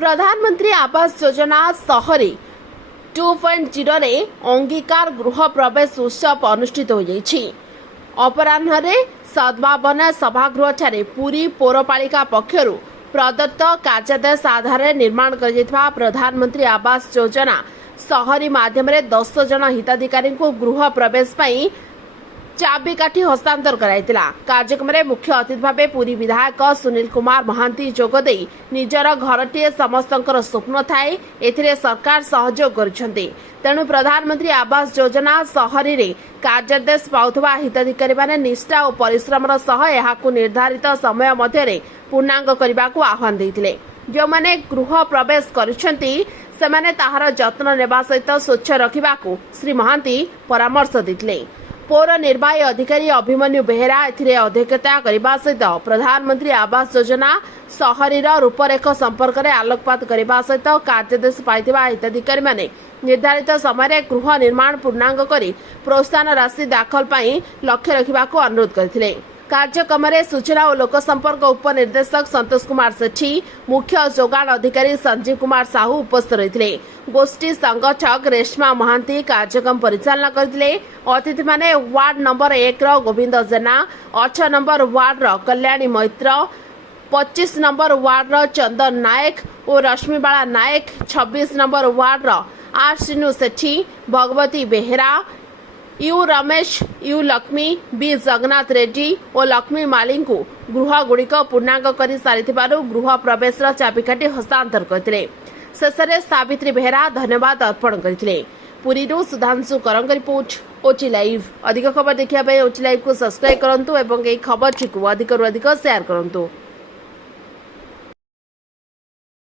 प्रधानमंत्री आवास योजना शहरी 2.0 रे अंगीकार गृह प्रवेश उत्सव अनुष्ठित हो जाइछि। अपराह्न सद्भावना सभागृह ठारे पुरी पौरपालिका पक्षरु प्रदत्त कार्यादेश आधार निर्माण कर प्रधानमंत्री आवास योजना शहरी माध्यम 10 जन हिताधिकारी गृह प्रवेश पाई चाबिकाठी हस्तांतर कराइतिला। कार्यक्रम में मुख्य अतिथि भाव पुरी विधायक सुनील कुमार महांती जोगदे निजर घरटीए समस्तंकर स्वप्न थाए एथिरे सरकार सहयोग करुछन्ते। तेणु प्रधानमंत्री आवास योजना शहरी रे कार्यादेश पाउथबा हिताधिकारी माने निष्ठा और परिश्रम सह एहाकु निर्धारित समय मध्य पूर्णांग करबाकू आह्वान देथिले। जो माने गृह प्रवेश करुछन्ती सेमाने ताहार जत्न नेबा सहित स्वच्छ रखिबाकू श्री महांती परामर्श देथिले। पौर निर्वाही अधिकारी अभिमन्यु बेहेरा एथिरे अध्यक्षता करने सहित प्रधानमंत्री आवास योजना शहरीर रूपरेख संपर्क में आलोकपात करने सहित कार्यादेश पाइथिबा हिताधिकारी माने निर्धारित समय गृह निर्माण पूर्णांग करी प्रोत्साहन राशि दाखल पाई लक्ष्य रखिबाकू अनुरोध करथिले। कार्यक्रम में सूचना और लोकसंपर्क उपनिर्देशक संतोष कुमार सेठी, मुख्य जोगाण अधिकारी संजीव कुमार साहू उपस्थित रही। गोष्ठी संगठक रेशमा महांती कार्यक्रम परिचालना करथिले। अतिथि माने ward number 1 Govind Jena, 8 number ward Kalyani Maitra, 25 number ward Chandan Nayak और Rashmibala Nayak, 26 number ward R Sinu Sethi, Bhagwati Behera, U Ramesh, U Lakshmi, B Jagannath Reddy और लक्ष्मी माली को गृह गुड़िक पूर्णांग कर सारी गृह प्रवेश चाबिकाठी हस्तांतर करते। शेष में सावित्री बेहेरा धन्यवाद अर्पण करते। Puri Sudhanshu Karang report OT live. अधिक खबर देखा ओटी लाइव को सब्सक्राइब करूँ और खबर को अधिक शेयर करूँ।